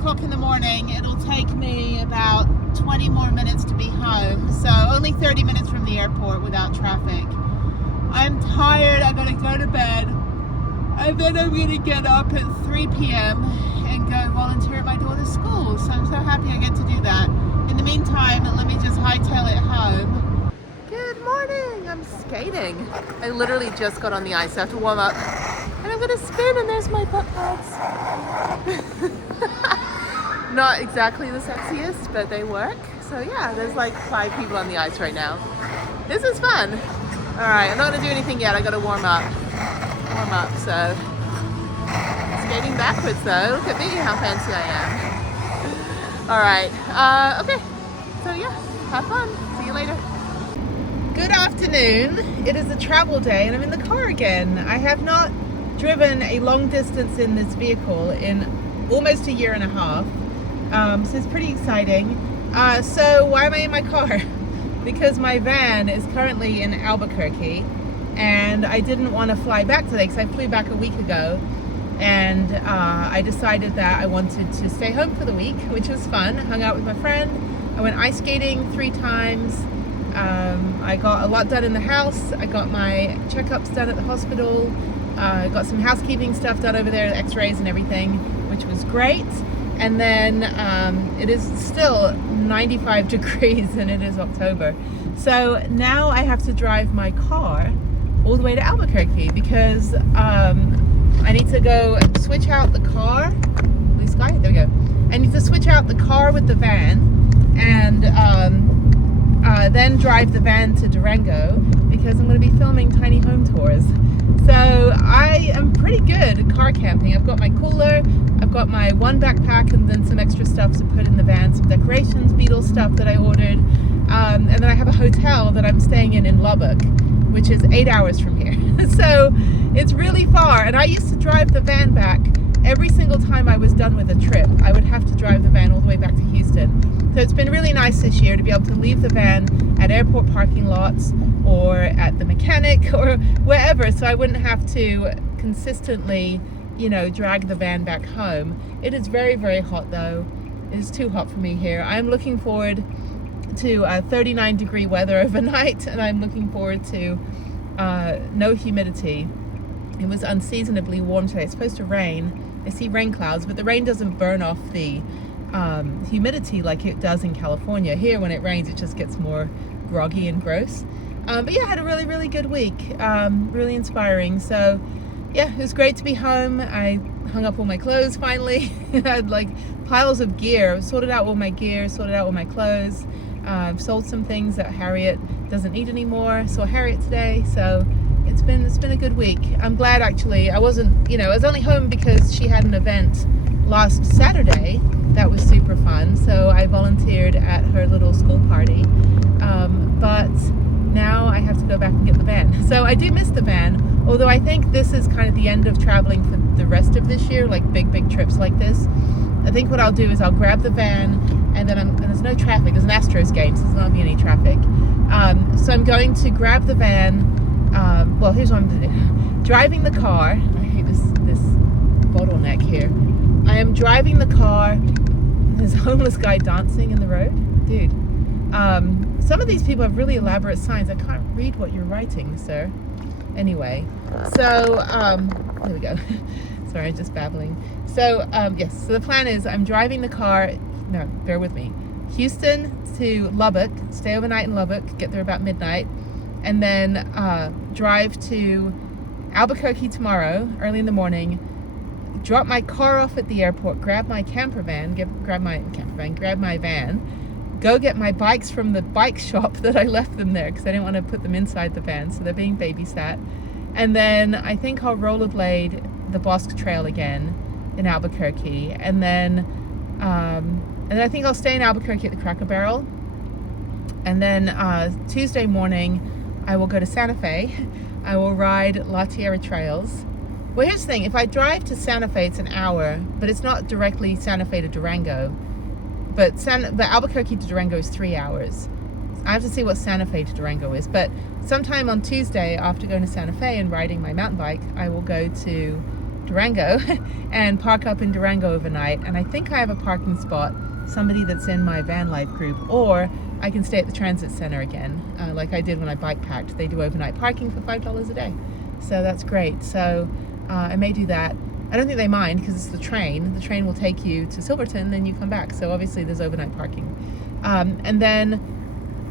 o'clock in the morning. It'll take me about 20 more minutes to be home, so only 30 minutes from the airport without traffic. I'm tired. I gotta go to bed, and then I'm gonna get up at 3 p.m. and go volunteer at my daughter's school. So I'm so happy I get to do that. In the meantime, let me just hightail it home. Good morning. I'm skating. I literally just got on the ice. I have to warm up, and I'm gonna spin. And there's my butt pads. Not exactly the sexiest, but they work. So yeah, there's like 5 people on the ice right now. This is fun. All right, I'm not gonna do anything yet. I gotta warm up. So skating backwards though. Look at me, how fancy I am. All right. Okay. So yeah, have fun. See you later. Good afternoon. It is a travel day, and I'm in the car again. I have not driven a long distance in this vehicle in almost a year and a half. So it's pretty exciting. So why am I in my car? Because my van is currently in Albuquerque, and I didn't want to fly back today because I flew back a week ago, and I decided that I wanted to stay home for the week, which was fun. Hung out with my friend. I went ice skating 3 times. I got a lot done in the house. I got my checkups done at the hospital. I got some housekeeping stuff done over there, x-rays and everything, which was great. And then it is still 95 degrees and it is October. So now I have to drive my car all the way to Albuquerque because I need to go switch out the car. Blue sky, there we go. I need to switch out the car with the van and then drive the van to Durango because I'm going to be filming tiny home tours. So I am pretty good at car camping. I've got my cooler, I've got my one backpack, and then some extra stuff to put in the van, some decorations, Beatles stuff that I ordered, and then I have a hotel that I'm staying in Lubbock, which is 8 hours from here. So it's really far, and I used to drive the van back every single time I was done with a trip. I would have to drive the van all the way back to Houston. So it's been really nice this year to be able to leave the van at airport parking lots or at the mechanic or wherever, so I wouldn't have to consistently, drag the van back home. It is very, very hot though. It is too hot for me here. I'm looking forward to 39-degree weather overnight, and I'm looking forward to no humidity. It was unseasonably warm today. It's supposed to rain. I see rain clouds, but the rain doesn't burn off the humidity like it does in California. Here, when it rains, it just gets more groggy and gross. But yeah, I had a really, really good week. Really inspiring. So yeah, it was great to be home. I hung up all my clothes finally. I had like piles of gear. Sorted out all my gear, sorted out all my clothes. Sold some things that Harriet doesn't need anymore. Saw Harriet today, so it's been a good week. I'm glad actually. I wasn't, I was only home because she had an event last Saturday that was super fun. So I volunteered at her little school party. But now I have to go back and get the van. So I do miss the van, although I think this is kind of the end of traveling for the rest of this year, like big trips like this. I think what I'll do is I'll grab the van, and then and there's no traffic. There's an Astros game, so there's not going to be any traffic. So I'm going to grab the van. Well, here's what I'm doing. Driving the car. I hate this bottleneck here. I am driving the car. There's a homeless guy dancing in the road. Dude. Some of these people have really elaborate signs. I can't read what you're writing, sir. Anyway, so there we go. Sorry, I'm just babbling. So yes, so the plan is I'm driving the car. No, bear with me. Houston to Lubbock, stay overnight in Lubbock, get there about midnight, and then drive to Albuquerque tomorrow, early in the morning, drop my car off at the airport, grab my grab my van, go get my bikes from the bike shop that I left them there because I didn't want to put them inside the van, so they're being babysat. And then I think I'll rollerblade the Bosque Trail again in Albuquerque, and then I think I'll stay in Albuquerque at the Cracker Barrel, and then Tuesday morning I will go to Santa Fe. I will ride La Tierra Trails. Well, here's the thing, if I drive to Santa Fe, it's an hour, but it's not directly Santa Fe to Durango. But Albuquerque to Durango is 3 hours. I have to see what Santa Fe to Durango is. But sometime on Tuesday, after going to Santa Fe and riding my mountain bike, I will go to Durango and park up in Durango overnight. And I think I have a parking spot, somebody that's in my Vanlife group, or I can stay at the transit center again, like I did when I bike packed. They do overnight parking for $5 a day. So that's great. So I may do that. I don't think they mind because it's the train. The train will take you to Silverton, then you come back. So obviously there's overnight parking. And then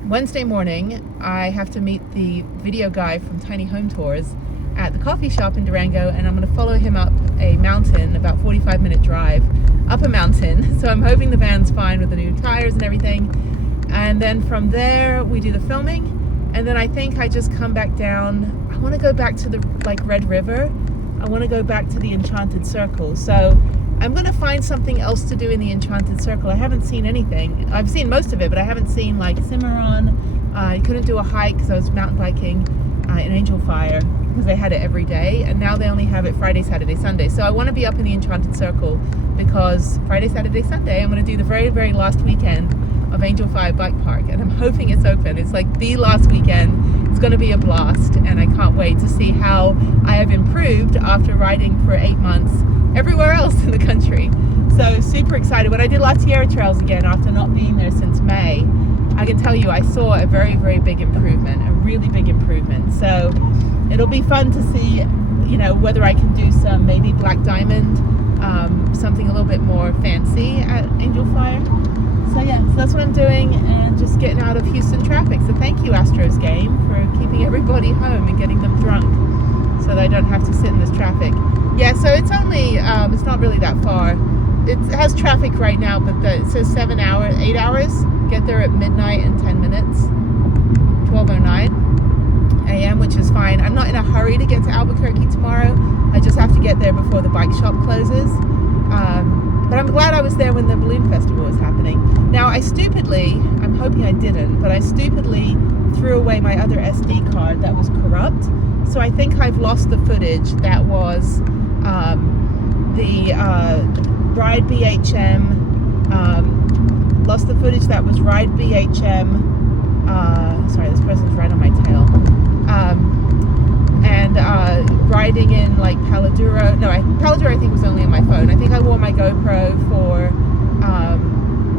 Wednesday morning, I have to meet the video guy from Tiny Home Tours at the coffee shop in Durango, and I'm going to follow him up a mountain, about 45-minute drive up a mountain. So I'm hoping the van's fine with the new tires and everything. And then from there, we do the filming. And then I think I just come back down. I want to go back to the Red River. I want to go back to the Enchanted Circle. So I'm going to find something else to do in the Enchanted Circle. I haven't seen anything. I've seen most of it, but I haven't seen like Cimarron. I couldn't do a hike because I was mountain biking in Angel Fire because they had it every day. And now they only have it Friday, Saturday, Sunday. So I want to be up in the Enchanted Circle because Friday, Saturday, Sunday, I'm going to do the very, very last weekend of Angel Fire Bike Park. And I'm hoping it's open. It's like the last weekend. It's going to be a blast, and I can't wait to see how I have improved after riding for 8 months everywhere else in the country. So super excited. When I did La Tierra Trails again after not being there since May, I can tell you I saw a very, very big improvement, a really big improvement. So it'll be fun to see, you know, whether I can do some maybe Black Diamond, something a little bit more fancy at Angel Fire. So yeah, so that's what I'm doing, and just getting out of Houston traffic. So thank you, Astros game, for keeping everybody home and getting them drunk so they don't have to sit in this traffic. Yeah, so it's only, it's not really that far. It has traffic right now, but it says 8 hours. Get there at midnight and 10 minutes, 12:09 a.m., which is fine. I'm not in a hurry to get to Albuquerque tomorrow. I just have to get there before the bike shop closes. But I'm glad I was there when the balloon festival was happening. Now, I'm hoping I didn't, but I stupidly threw away my other SD card that was corrupt. So I think I've lost the footage that was the Ride BHM, lost the footage that was Ride BHM, sorry, this person's right on my tail, and riding in like Paladuro. No, Paladuro I think was only on my phone. I think I wore my GoPro for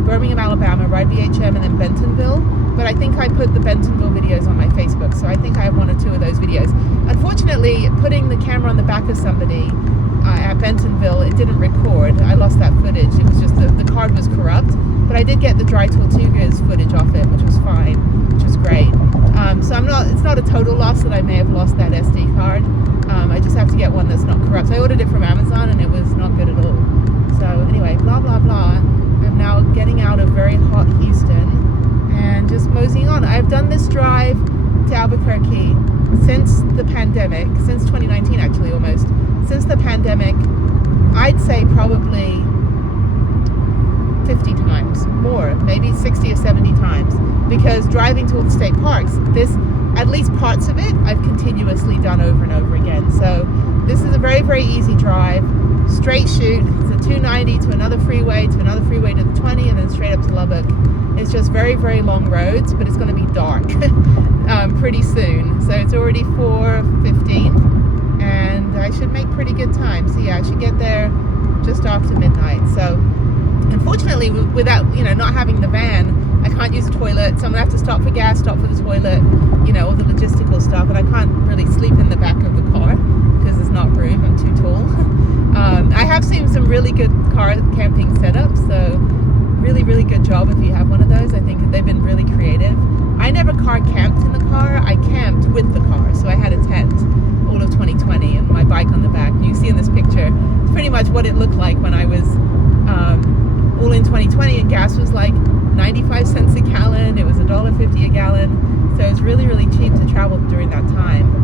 Birmingham, Alabama, Ride BHM, and then Bentonville. But I think I put the Bentonville videos on my Facebook, so I think I have 1 or 2 of those videos. Unfortunately, putting the camera on the back of somebody at Bentonville, it didn't record. I lost that footage. It was just the card was corrupt. But I did get the Dry Tortugas footage off it, which was fine, which was great. So it's not a total loss that I may have lost that SD card. I just have to get one that's not corrupt. So I ordered it from Amazon and it was not good at all. So anyway, blah, blah, blah. I'm now getting out of very hot Houston and just moseying on. I've done this drive to Albuquerque since the pandemic, since 2019 actually almost. Since the pandemic, I'd say probably 50 times, more, maybe 60 or 70 times, because driving to all the state parks, at least parts of it, I've continuously done over and over again. So this is a very, very easy drive, straight shoot. It's a 290 to another freeway to the 20, and then straight up to Lubbock. It's just very, very long roads, but it's going to be dark pretty soon. So it's already 4:15, and I should make pretty good time. So yeah, I should get there just after midnight. So unfortunately, without, not having the van, I can't use the toilet, so I'm gonna have to stop for gas, stop for the toilet, all the logistical stuff, and I can't really sleep in the back of the car because there's not room, I'm too tall. I have seen some really good car camping setups, so really, really good job if you have one of those. I think they've been really creative. I never car camped in the car, I camped with the car, so I had a tent all of 2020 and my bike on the back. And you see in this picture, it's pretty much what it looked like when I was all in 2020, and gas was like 95 cents a gallon. It was $1.50 a gallon. So it was really, really cheap to travel during that time.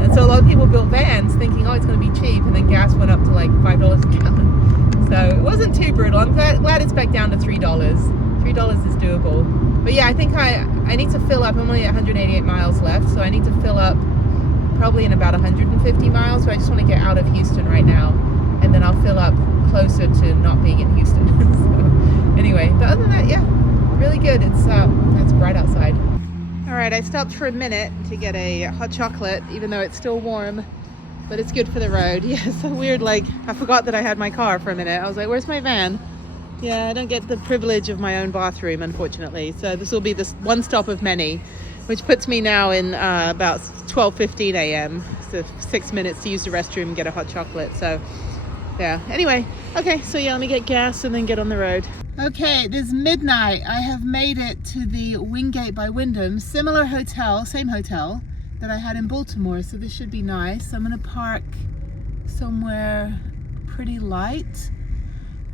And so a lot of people built vans thinking, oh, it's going to be cheap. And then gas went up to like $5 a gallon. So it wasn't too brutal. I'm glad it's back down to $3. $3 is doable. But yeah, I think I need to fill up. I'm only at 188 miles left. So I need to fill up probably in about 150 miles. So I just want to get out of Houston right now. And then I'll fill up closer to not being in Houston. So anyway, but other than that, yeah, really good. It's bright outside. All right, I stopped for a minute to get a hot chocolate, even though it's still warm. but it's good for the road. Yeah, so weird, like I forgot that I had my car for a minute. I was like, where's my van? Yeah, I don't get the privilege of my own bathroom, unfortunately. So this will be this one stop of many, which puts me now in about 12:15 a.m. So 6 minutes to use the restroom and get a hot chocolate. So yeah, anyway, okay, so yeah, let me get gas and then get on the road. Okay, it is midnight. I have made it to the Wingate by Wyndham, similar hotel, same hotel that I had in Baltimore, so this should be nice. I'm gonna park somewhere pretty light.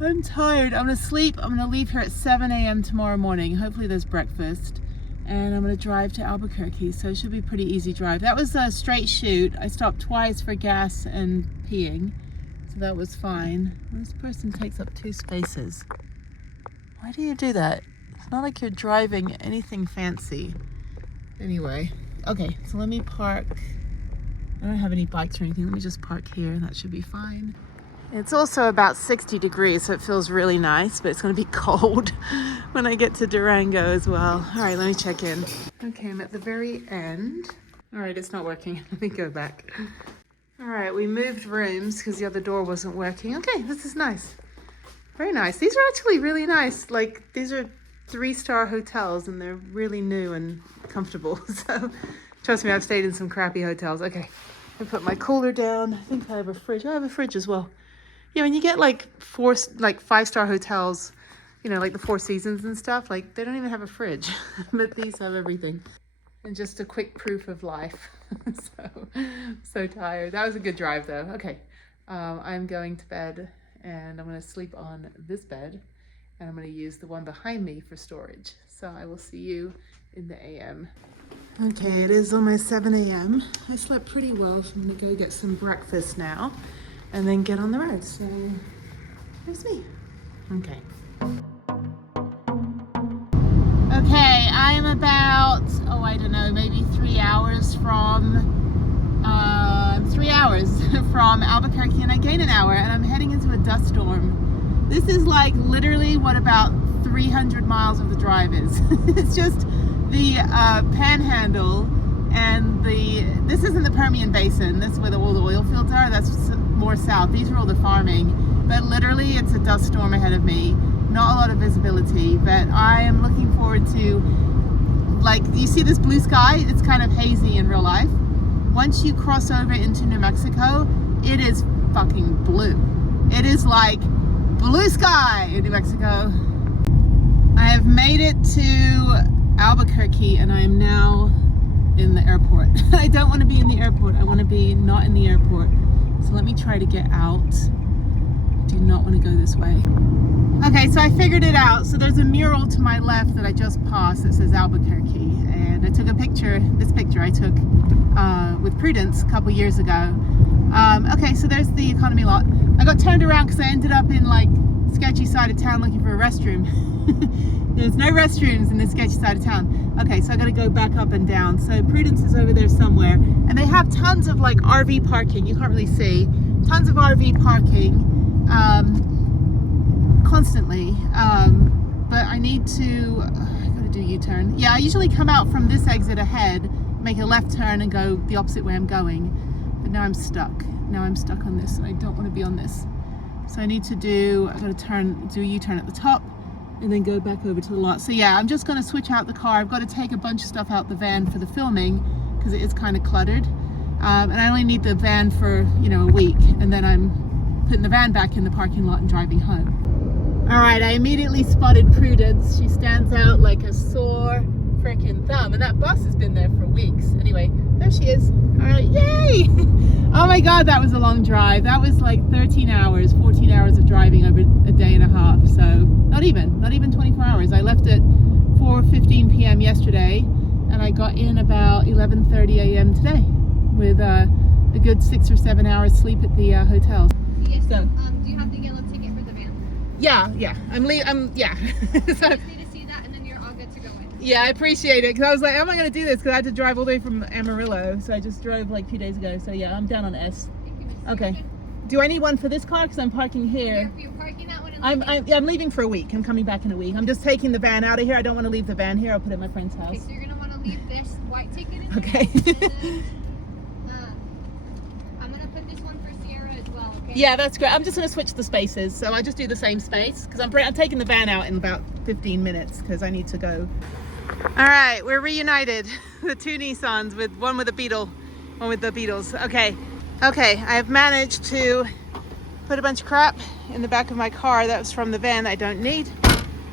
I'm tired, I'm gonna sleep. I'm gonna leave here at 7 a.m. tomorrow morning. Hopefully there's breakfast. And I'm gonna drive to Albuquerque, so it should be a pretty easy drive. That was a straight shoot. I stopped twice for gas and peeing, so that was fine. This person takes up 2 spaces. Why do you do that? It's not like you're driving anything fancy. Anyway, okay, so let me park. I don't have any bikes or anything. Let me just park here. That should be fine. It's also about 60 degrees, so it feels really nice, but it's going to be cold when I get to Durango as well. All right, let me check in. Okay, I'm at the very end. All right, it's not working. Let me go back. All right, we moved rooms because the other door wasn't working. Okay, this is nice. Very nice. These are actually really nice. Like, these are 3-star hotels and they're really new and comfortable. So trust me, I've stayed in some crappy hotels. Okay, I put my cooler down. I think I have a fridge. I have a fridge as well. Yeah, when you get like 5-star hotels, you know, like the Four Seasons and stuff, like they don't even have a fridge, but these have everything. And just a quick proof of life. so tired. That was a good drive though. Okay, I'm going to bed. And I'm going to sleep on this bed, and I'm going to use the one behind me for storage. So I will see you in the AM. Okay, it is almost 7 a.m. I slept pretty well, so I'm going to go get some breakfast now and then get on the road. So there's me. Okay. Okay, I am about, I don't know, maybe 3 hours from 3 hours from Albuquerque, and I gained an hour, and I'm heading into a dust storm. This is like literally what about 300 miles of the drive is. It's just the panhandle, and this isn't the Permian Basin. This is where all the oil fields are. That's more south. These are all the farming, but literally it's a dust storm ahead of me. Not a lot of visibility, but I am looking forward to, like, you see this blue sky? It's kind of hazy in real life. Once you cross over into New Mexico, it is fucking blue. It is like blue sky in New Mexico. I have made it to Albuquerque, and I am now in the airport. I don't want to be in the airport. I want to be not in the airport. So let me try to get out. Do not want to go this way. Okay, so I figured it out. So there's a mural to my left that I just passed that says Albuquerque, and I took a picture. This picture I took with Prudence a couple years ago. Okay, so there's the economy lot. I got turned around because I ended up in like sketchy side of town looking for a restroom. There's no restrooms in this sketchy side of town. Okay, so I gotta go back up and down. So Prudence is over there somewhere, and they have tons of like RV parking. You can't really see. Tons of RV parking constantly. But I need to, I gotta do U-turn. Yeah, I usually come out from this exit ahead, make a left turn and go the opposite way I'm going. But now I'm stuck. Now I'm stuck on this, and I don't want to be on this. So I need to do a U-turn at the top and then go back over to the lot. So yeah, I'm just gonna switch out the car. I've got to take a bunch of stuff out the van for the filming because it is kind of cluttered. And I only need the van for, you know, a week, and then I'm putting the van back in the parking lot and driving home. All right, I immediately spotted Prudence. She stands out like a sore freaking thumb, and that bus has been there for weeks. Anyway, there she is. All right, yay! Oh my God, that was a long drive. That was like 13 hours, 14 hours of driving over a day and a half. So not even 24 hours. I left at 4:15 p.m. yesterday, and I got in about 11:30 a.m. today with a good 6 or 7 hours sleep at the hotel. Yes, so, do you have the yellow ticket for the van? Yeah. yeah. So, you just need to see that, and then you're all good to go in. Yeah, I appreciate it, because I was like, how am I going to do this? Because I had to drive all the way from Amarillo, so I just drove like 2 days ago. So yeah, I'm down on S. Okay. Do I need one for this car? Because I'm parking here. You're parking that one. I'm leaving for a week. I'm coming back in a week. I'm just taking the van out of here. I don't want to leave the van here. I'll put it at my friend's house. Okay, so you're going to want to leave this white ticket in Okay. I'm going to put this Yeah, that's great. I'm just going to switch the spaces. So I just do the same space because I'm taking the van out in about 15 minutes because I need to go. All right, we're reunited. The two Nissans, with one with a Beetle, one with the Beetles. Okay, I have managed to put a bunch of crap in the back of my car that was from the van that I don't need.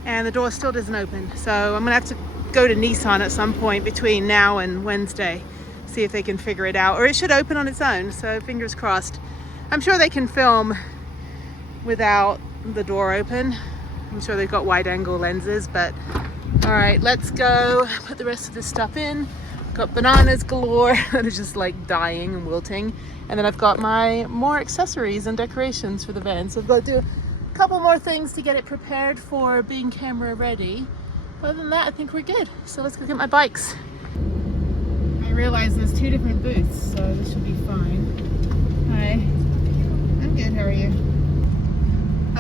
And the door still doesn't open. So I'm gonna have to go to Nissan at some point between now and Wednesday, see if they can figure it out. Or it should open on its own, so fingers crossed. I'm sure they can film without the door open. I'm sure they've got wide angle lenses, but all right, let's go put the rest of this stuff in. Got bananas galore that are just like dying and wilting. And then I've got my more accessories and decorations for the van. So I've got to do a couple more things to get it prepared for being camera ready. But other than that, I think we're good. So let's go get my bikes. I realize there's two different booths, so this should be fine. Hi. I'm good, how are you?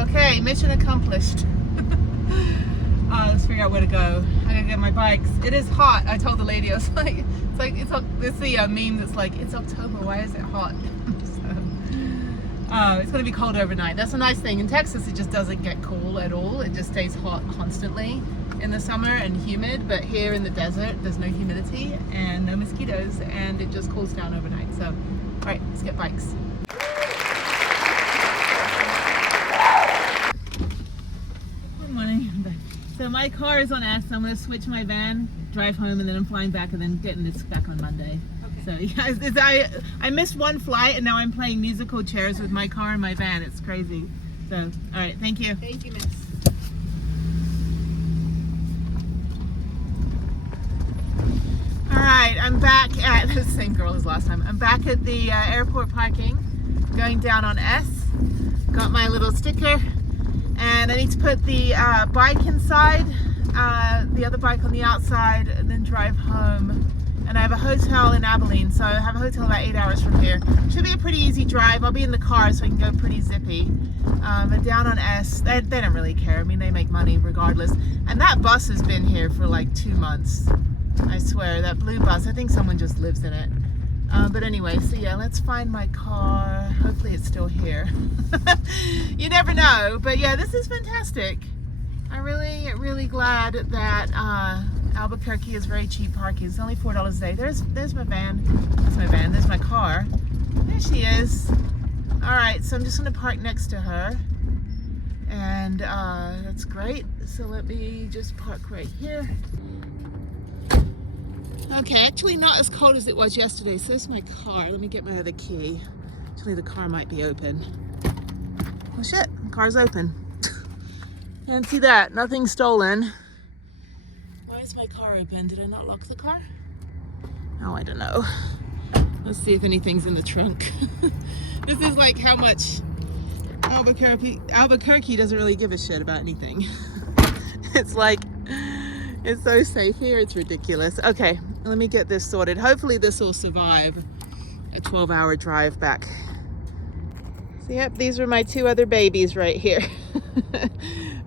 Okay, mission accomplished. Let's figure out where to go. I'm gonna get my bikes. It is hot. I told the lady, I was like, it's the meme that's like, it's October, why is it hot? So, it's gonna be cold overnight. That's a nice thing. In Texas, it just doesn't get cool at all. It just stays hot constantly in the summer and humid, but here in the desert, there's no humidity and no mosquitoes, and it just cools down overnight. So, all right, let's get bikes. Good morning. So my car is on S. I'm going to switch my van, drive home, and then I'm flying back and then getting this back on Monday. Okay. So yeah, I missed one flight and now I'm playing musical chairs with my car and my van. It's crazy. So, all right, thank you. Thank you, miss. All right, I'm back at the same girl as last time. I'm back at the airport parking, going down on S. Got my little sticker. And I need to put the bike inside, the other bike on the outside, and then drive home. And I have a hotel in Abilene, so I have a hotel about 8 hours from here. Should be a pretty easy drive. I'll be in the car, so I can go pretty zippy. But down on S, they don't really care. I mean, they make money regardless. And that bus has been here for like 2 months. I swear, that blue bus. I think someone just lives in it. But anyway, so yeah, let's find my car. Hopefully it's still here. You never know, but yeah, this is fantastic. I'm really glad that Albuquerque is very cheap parking. It's only $4 a day. There's my van. That's my van. There's my car. There she is. All right, so I'm just gonna park next to her. And that's great. So let me just park right here. Okay, actually not as cold as it was yesterday. So there's my car. Let me get my other key. Actually, the car might be open. Oh shit, the car's open. And see that, nothing stolen. Why is my car open? Did I not lock the car? Oh, I don't know. Let's see if anything's in the trunk. This is like how much Albuquerque doesn't really give a shit about anything. It's like, it's so safe here, it's ridiculous. Okay, let me get this sorted. Hopefully this will survive a 12-hour drive back. So yep, these are my two other babies right here.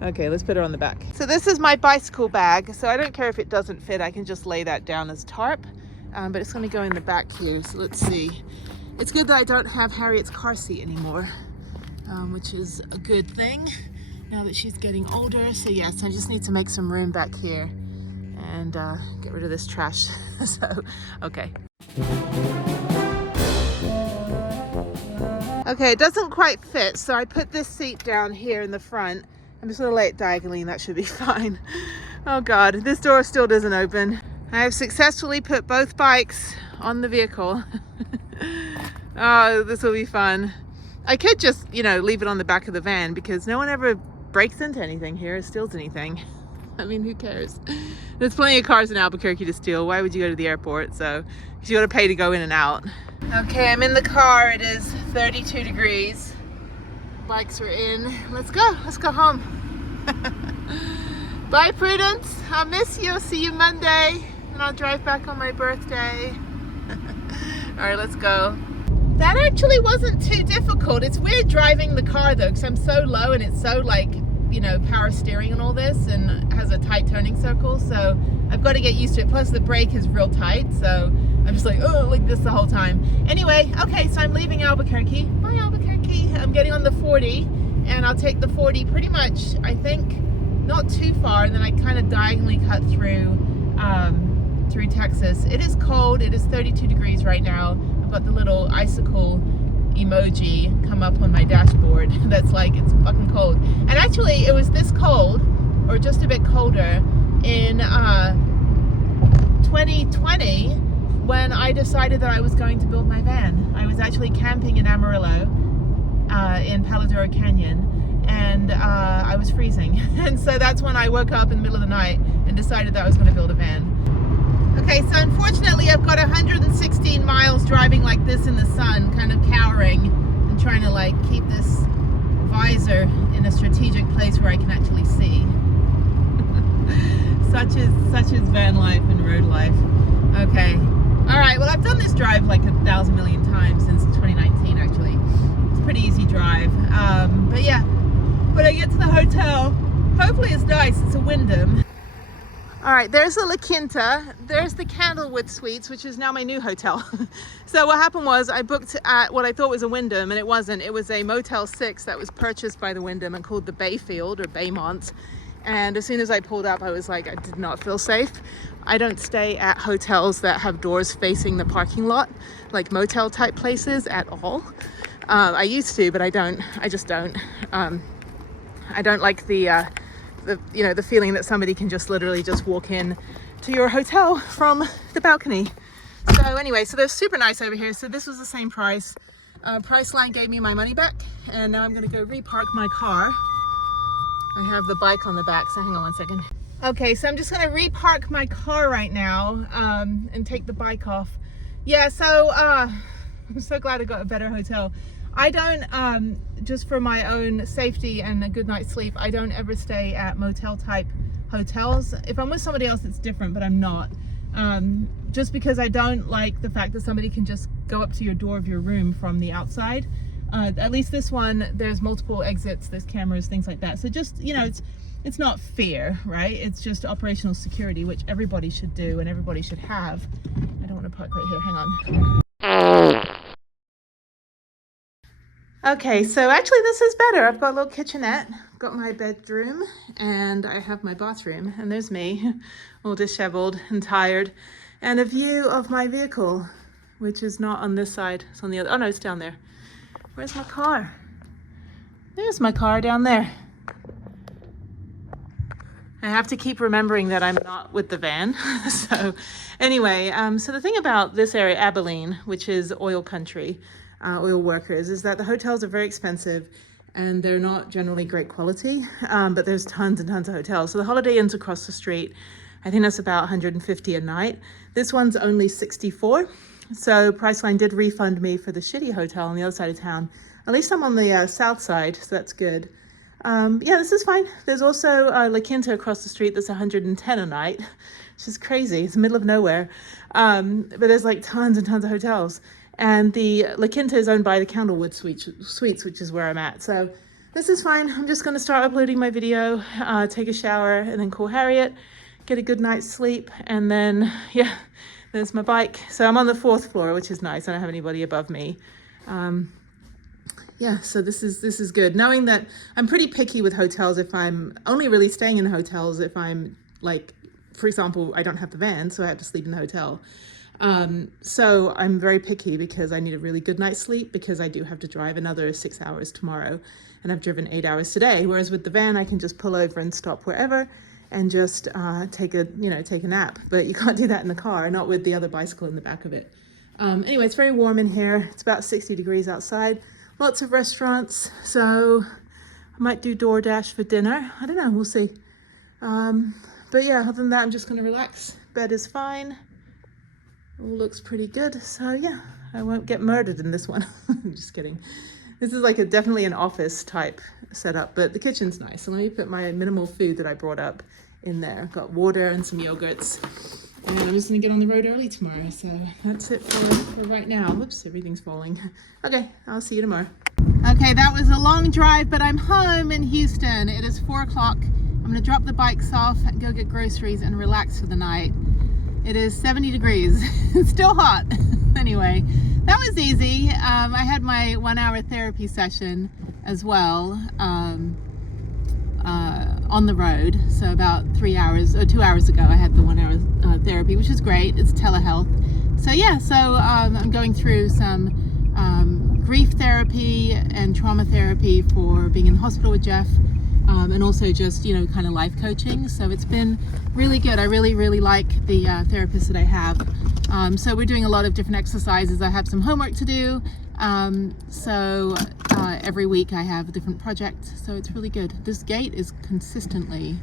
Okay, let's put her on the back. So this is my bicycle bag. So I don't care if it doesn't fit, I can just lay that down as tarp. But it's gonna go in the back here, so let's see. It's good that I don't have Harriet's car seat anymore, which is a good thing now that she's getting older. So yes, I just need to make some room back here and get rid of this trash. So, okay. Okay, it doesn't quite fit, so I put this seat down here in the front. I'm just gonna lay it diagonally and that should be fine. Oh God, this door still doesn't open. I have successfully put both bikes on the vehicle. Oh, this will be fun. I could just, you know, leave it on the back of the van because no one ever breaks into anything here or steals anything. I mean, who cares? There's plenty of cars in Albuquerque to steal. Why would you go to the airport? So, because you got to pay to go in and out. Okay, I'm in the car. It is 32 degrees. Bikes are in. Let's go. Let's go home. Bye, Prudence. I'll miss you. I'll see you Monday. And I'll drive back on my birthday. All right, let's go. That actually wasn't too difficult. It's weird driving the car though, because I'm so low and it's so like, you know, power steering and all this, and has a tight turning circle. So I've got to get used to it. Plus the brake is real tight. So I'm just like, oh, like this the whole time. Anyway, okay, so I'm leaving Albuquerque. Bye, Albuquerque. actually, I'm getting on the 40, and I'll take the 40 pretty much, I think, not too far, and then I kind of diagonally cut through through Texas. It is cold. It is 32 degrees right now. I've got the little icicle emoji come up on my dashboard that's like, it's fucking cold. And actually it was this cold, or just a bit colder, in 2020 when I decided that I was going to build my van. I was actually camping in Amarillo in Palo Duro Canyon, and I was freezing. And so that's when I woke up in the middle of the night and decided that I was going to build a van. Okay, so unfortunately I've got 116 miles driving like this in the sun, kind of cowering and trying to like keep this visor in a strategic place where I can actually see. such is van life and road life. Okay, all right, well I've done this drive like 1,000 million times since 2019 actually. It's a pretty easy drive, but yeah, when I get to the hotel, hopefully it's nice, it's a Wyndham. All right, there's the La Quinta, there's the Candlewood Suites, which is now my new hotel. So what happened was I booked at what I thought was a Wyndham, and it wasn't. It was a Motel 6 that was purchased by the Wyndham and called the Bayfield or Baymont. And as soon as I pulled up, I was like, I did not feel safe. I don't stay at hotels that have doors facing the parking lot, like motel type places at all. I used to, but I don't. I just don't. I don't like the feeling that somebody can just literally just walk in to your hotel from the balcony. So anyway, so they're super nice over here. So this was the same price. Priceline gave me my money back, and now I'm gonna go repark my car. I have the bike on the back, so hang on one second. Okay, so I'm just gonna repark my car right now and take the bike off. Yeah, so I'm so glad I got a better hotel. I don't, just for my own safety and a good night's sleep, I don't ever stay at motel type hotels. If I'm with somebody else, it's different, but I'm not. Just because I don't like the fact that somebody can just go up to your door of your room from the outside. At least this one, there's multiple exits, there's cameras, things like that. So just, it's not fear, right? It's just operational security, which everybody should do and everybody should have. I don't want to park right here, hang on. Okay, so actually this is better. I've got a little kitchenette, got my bedroom, and I have my bathroom, and there's me, all disheveled and tired, and a view of my vehicle, which is not on this side, it's on the other. Oh no, it's down there. Where's my car? There's my car down there. I have to keep remembering that I'm not with the van. So anyway, so the thing about this area, Abilene, which is oil country, oil workers, is that the hotels are very expensive and they're not generally great quality, but there's tons and tons of hotels. So the Holiday Inn's across the street, I think that's about 150 a night. This one's only 64. So Priceline did refund me for the shitty hotel on the other side of town. At least I'm on the south side, so that's good. Yeah, this is fine. There's also La Quinta across the street that's 110 a night, which is crazy. It's the middle of nowhere. But there's like tons and tons of hotels. And the La Quinta is owned by the Candlewood Suites, which is where I'm at. So this is fine. I'm just going to start uploading my video, take a shower, and then call Harriet, get a good night's sleep, and then, yeah, there's my bike. So I'm on the 4th floor, which is nice. I don't have anybody above me. Yeah, so this is good. Knowing that I'm pretty picky with hotels. If I'm only really staying in hotels if I'm like, for example, I don't have the van, so I have to sleep in the hotel. So I'm very picky because I need a really good night's sleep, because I do have to drive another 6 hours tomorrow, and I've driven 8 hours today. Whereas with the van, I can just pull over and stop wherever and just take a nap. But you can't do that in the car, not with the other bicycle in the back of it. Anyway, it's very warm in here. It's about 60 degrees outside. Lots of restaurants. So I might do DoorDash for dinner. I don't know, we'll see. But yeah, other than that, I'm just gonna relax. Bed is fine. All looks pretty good. So yeah, I won't get murdered in this one. I'm just kidding. This is like definitely an office type setup, but the kitchen's nice. So let me put my minimal food that I brought up in there. Got water and some yogurts. And I'm just gonna get on the road early tomorrow. So that's it for right now. Whoops, everything's falling. Okay, I'll see you tomorrow. Okay, that was a long drive, but I'm home in Houston. It is 4 o'clock. I'm gonna drop the bikes off and go get groceries and relax for the night. It is 70 degrees. It's still hot. Anyway, That was easy. I had my 1-hour therapy session as well on the road. So about 2 hours ago, I had the 1-hour therapy, which is great. It's telehealth. So yeah, I'm going through some grief therapy and trauma therapy for being in the hospital with Jeff, and also just, kind of life coaching. So it's been really good. I really, really like the therapist that I have. So we're doing a lot of different exercises. I have some homework to do. Every week I have a different project. So it's really good. This gate is consistently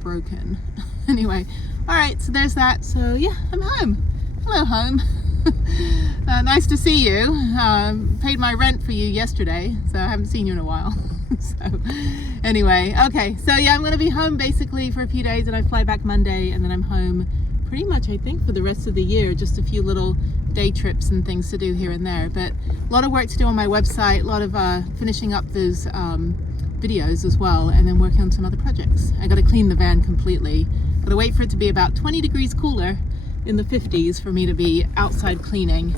broken. Anyway, all right, so there's that. So yeah, I'm home. Hello, home. Nice to see you. Paid my rent for you yesterday, so I haven't seen you in a while. So anyway, okay, so yeah, I'm going to be home basically for a few days, and I fly back Monday, and then I'm home pretty much, I think, for the rest of the year. Just a few little day trips and things to do here and there, but a lot of work to do on my website, a lot of finishing up those videos as well, and then working on some other projects. I got to clean the van completely. Got to wait for it to be about 20 degrees cooler in the 50s for me to be outside cleaning.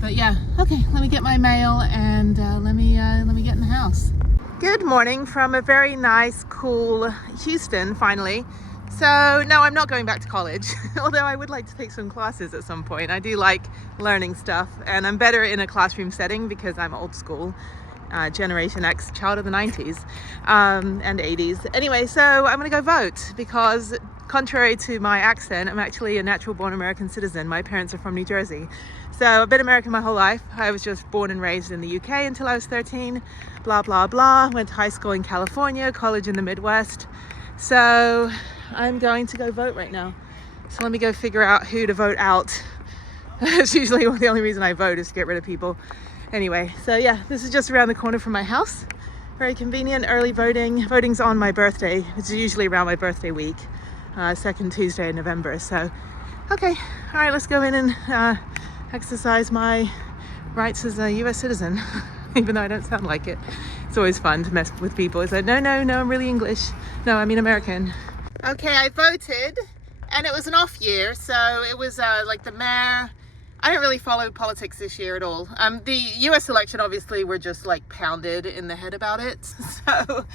But yeah, okay, let me get my mail and let me get in the house. Good morning from a very nice, cool Houston, finally. So no, I'm not going back to college, although I would like to take some classes at some point. I do like learning stuff, and I'm better in a classroom setting because I'm old school, Generation X, child of the 90s and 80s. Anyway, so I'm gonna go vote because, contrary to my accent, I'm actually a natural born American citizen. My parents are from New Jersey. So I've been American my whole life. I was just born and raised in the UK until I was 13, blah, blah, blah. Went to high school in California, college in the Midwest. So I'm going to go vote right now. So let me go figure out who to vote out. It's usually the only reason I vote is to get rid of people. Anyway, so yeah, this is just around the corner from my house. Very convenient, early voting. Voting's on my birthday. It's usually around my birthday week, second Tuesday in November. So, okay, all right, let's go in and exercise my rights as a US citizen, even though I don't sound like it. It's always fun to mess with people. It's like, no, I'm really English. No, I mean American. Okay, I voted, and it was an off year, so it was like the mayor. I didn't really follow politics this year at all. The US election, obviously, we're just like pounded in the head about it. So,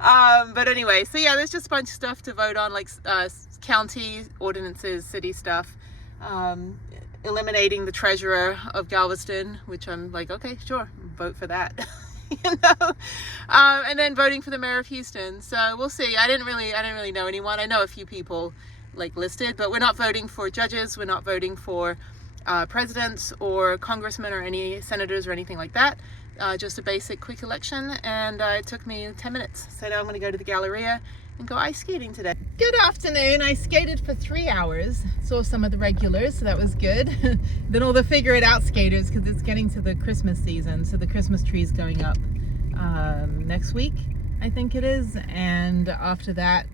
but anyway, so yeah, there's just a bunch of stuff to vote on, like county ordinances, city stuff, eliminating the treasurer of Galveston, which I'm like, okay, sure, vote for that. And then voting for the mayor of Houston. So we'll see. I didn't really know anyone. I know a few people like listed, but we're not voting for judges. We're not voting for presidents or congressmen or any senators or anything like that. Just a basic quick election, and it took me 10 minutes. So now I'm going to go to the Galleria and go ice skating today. Good afternoon. I skated for 3 hours. Saw some of the regulars, so that was good. Then all the figure it out skaters, because it's getting to the Christmas season, so the Christmas tree's going up next week, I think it is. And after that,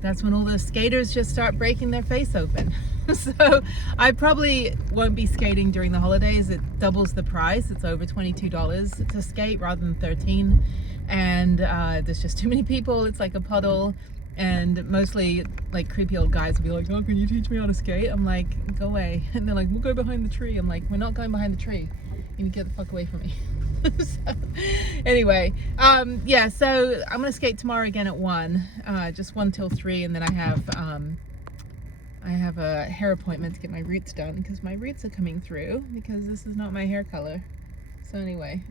that's when all the skaters just start breaking their face open. So I probably won't be skating during the holidays. It doubles the price. It's over $22 to skate rather than $13. And there's just too many people. It's like a puddle, and mostly like creepy old guys will be like, oh, can you teach me how to skate? I'm like, go away. And they're like, we'll go behind the tree. I'm like, we're not going behind the tree. You need to get the fuck away from me. So, anyway, yeah, so I'm gonna skate tomorrow again at 1, just 1 till 3, and then I have a hair appointment to get my roots done, because my roots are coming through, because this is not my hair color. So anyway,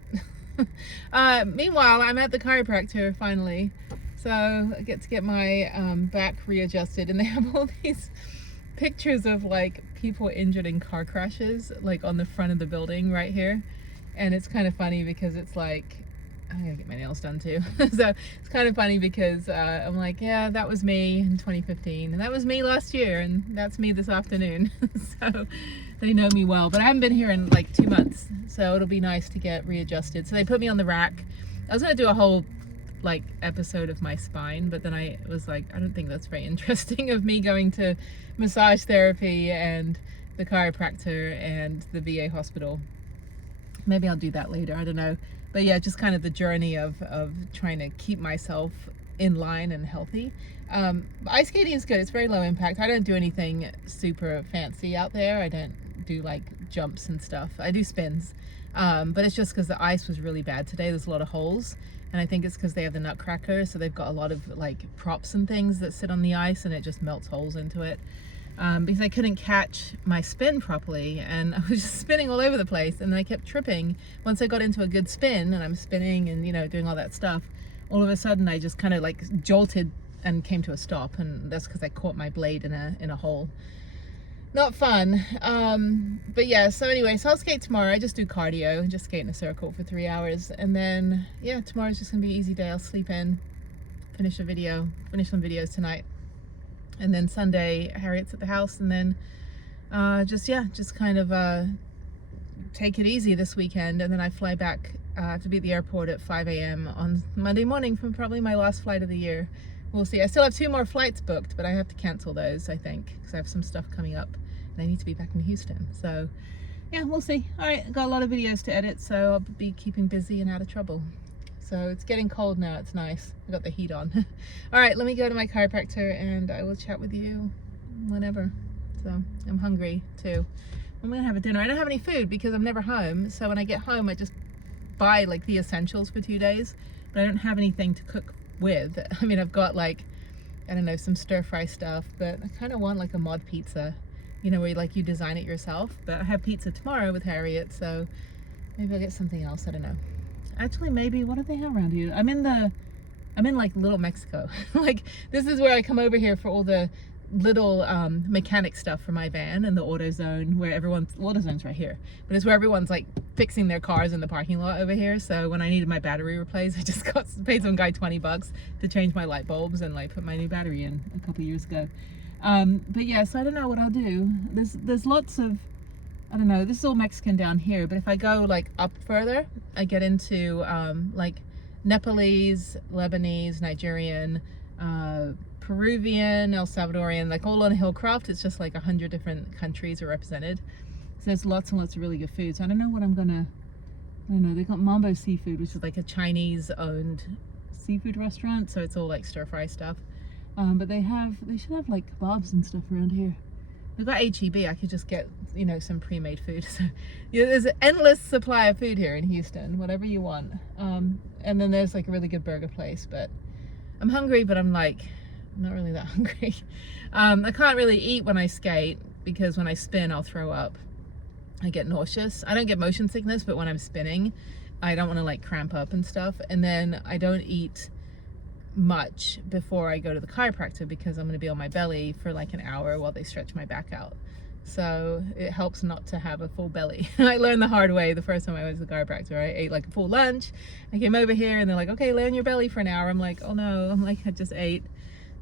meanwhile, I'm at the chiropractor finally, so I get to get my back readjusted, and they have all these pictures of like people injured in car crashes, like on the front of the building right here. And it's kind of funny because it's like, I gotta get my nails done too. So it's kind of funny because I'm like, yeah, that was me in 2015, and that was me last year, and that's me this afternoon. So they know me well, but I haven't been here in like 2 months, so it'll be nice to get readjusted. So they put me on the rack. I was gonna do a whole like episode of my spine, but then I was like, I don't think that's very interesting, of me going to massage therapy and the chiropractor and the VA hospital. Maybe I'll do that later, I don't know. But yeah, just kind of the journey of trying to keep myself in line and healthy. Ice skating is good. It's very low impact. I don't do anything super fancy out there. I don't do like jumps and stuff. I do spins, but it's just because the ice was really bad today. There's a lot of holes, and I think it's because they have the Nutcracker, so they've got a lot of like props and things that sit on the ice, and it just melts holes into it. Because I couldn't catch my spin properly, and I was just spinning all over the place, and I kept tripping. Once I got into a good spin and I'm spinning and, you know, doing all that stuff, all of a sudden I just kind of like jolted and came to a stop, and that's because I caught my blade in a hole. Not fun. But yeah, so anyway, so I'll skate tomorrow. I just do cardio, just skate in a circle for 3 hours, and then yeah, tomorrow's just gonna be an easy day. I'll sleep in, finish some videos tonight. And then Sunday, Harriet's at the house, and then just kind of take it easy this weekend. And then I fly back to be at the airport at 5 a.m. on Monday morning from probably my last flight of the year. We'll see. I still have 2 more flights booked, but I have to cancel those, I think, because I have some stuff coming up and I need to be back in Houston. So yeah, we'll see. All right, I've got a lot of videos to edit, so I'll be keeping busy and out of trouble. So it's getting cold now, it's nice. I got the heat on. All right, let me go to my chiropractor and I will chat with you whenever. So I'm hungry too. I'm gonna have a dinner. I don't have any food because I'm never home. So when I get home, I just buy like the essentials for 2 days, but I don't have anything to cook with. I mean, I've got like, I don't know, some stir fry stuff, but I kind of want like a mod pizza, you know, where you design it yourself. But I have pizza tomorrow with Harriet, so maybe I'll get something else, I don't know. Actually, maybe, what do they have around here? I'm in like Little Mexico. Like, this is where I come over here for all the little mechanic stuff for my van, and the AutoZone, where AutoZone's right here, but it's where everyone's like fixing their cars in the parking lot over here. So when I needed my battery replaced, I just paid some guy $20 to change my light bulbs and like put my new battery in a couple years ago. But yeah, so I don't know what I'll do. There's lots of, I don't know, this is all Mexican down here, but if I go like up further, I get into like Nepalese, Lebanese, Nigerian, Peruvian, El Salvadorian, like all on Hillcraft. It's just like 100 different countries are represented. So there's lots and lots of really good food. So I don't know what I'm gonna, I don't know, they got Mambo Seafood, which is like a Chinese owned seafood restaurant. So it's all like stir fry stuff. But they should have like kebabs and stuff around here. They've got HEB, I could just get, you know, some pre-made food. So yeah, there's an endless supply of food here in Houston, whatever you want. And then there's like a really good burger place, but I'm hungry, but I'm like, not really that hungry. I can't really eat when I skate because when I spin, I'll throw up. I get nauseous. I don't get motion sickness, but when I'm spinning, I don't want to like cramp up and stuff. And then I don't eat much before I go to the chiropractor because I'm going to be on my belly for like an hour while they stretch my back out. So it helps not to have a full belly. I learned the hard way the first time I went to the chiropractor. I ate like a full lunch. I came over here and they're like, okay, lay on your belly for an hour. I'm like, oh no, I'm like, I just ate.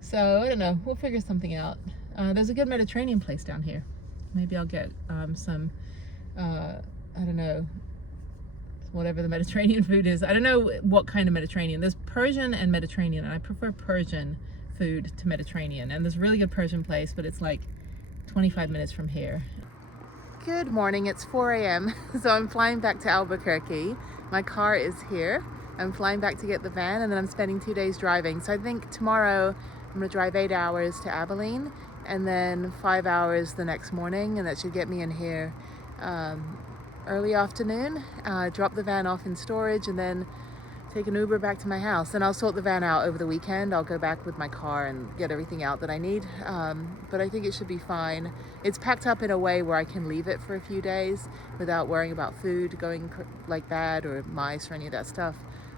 So I don't know, we'll figure something out. There's a good Mediterranean place down here. Maybe I'll get some, I don't know, whatever the Mediterranean food is. I don't know what kind of Mediterranean. There's Persian and Mediterranean, and I prefer Persian food to Mediterranean. And there's a really good Persian place, but it's like 25 minutes from here. Good morning, it's 4 a.m. So I'm flying back to Albuquerque. My car is here. I'm flying back to get the van, and then I'm spending 2 days driving. So I think tomorrow I'm gonna drive 8 hours to Abilene and then 5 hours the next morning, and that should get me in here early afternoon, drop the van off in storage, and then take an Uber back to my house. And I'll sort the van out over the weekend. I'll go back with my car and get everything out that I need. But I think it should be fine. It's packed up in a way where I can leave it for a few days without worrying about food going like bad or mice or any of that stuff.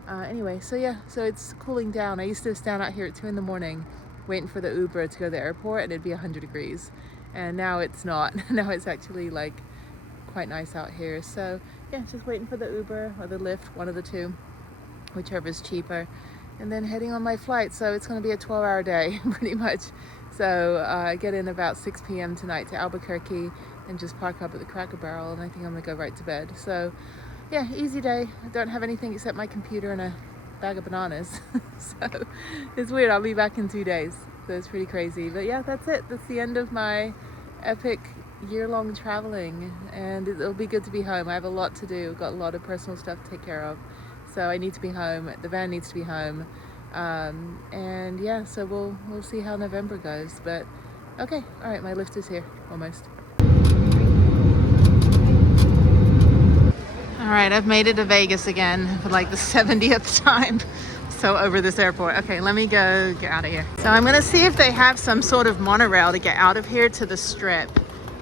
Anyway, so yeah, so it's cooling down. I used to stand out here at 2 in the morning waiting for the Uber to go to the airport, and it'd be 100 degrees. And now it's not. Now it's actually like quite nice out here. So yeah, just waiting for the Uber or the Lyft, one of the two, whichever is cheaper, and then heading on my flight. So it's going to be a 12-hour day pretty much. So I get in about 6 p.m. tonight to Albuquerque and just park up at the Cracker Barrel, and I think I'm gonna go right to bed. So yeah, easy day. I don't have anything except my computer and a bag of bananas. So it's weird. I'll be back in 2 days, so it's pretty crazy. But yeah, that's it. That's the end of my epic year-long traveling, and it'll be good to be home. I have a lot to do. I've got a lot of personal stuff to take care of, so I need to be home. The van needs to be home, and yeah, so we'll see how November goes. But okay, all right, my lift is here almost. right, I've made it to Vegas again for like the 70th time. So over this airport. Okay, let me go get out of here. So I'm gonna see if they have some sort of monorail to get out of here to the Strip.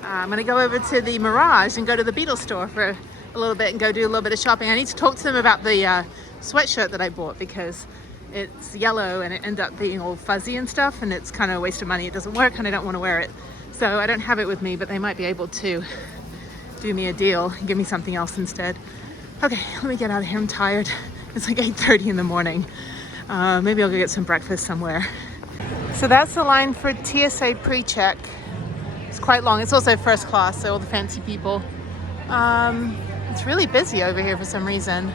I'm gonna go over to the Mirage and go to the Beatles store for a little bit and go do a little bit of shopping. I need to talk to them about the sweatshirt that I bought because it's yellow and it ended up being all fuzzy and stuff, and it's kind of a waste of money. It doesn't work and I don't want to wear it. So I don't have it with me, but they might be able to do me a deal and give me something else instead. Okay, let me get out of here. I'm tired. It's like 8:30 in the morning. Maybe I'll go get some breakfast somewhere. So that's the line for TSA pre-check. It's quite long. It's also first class, so all the fancy people. It's really busy over here for some reason.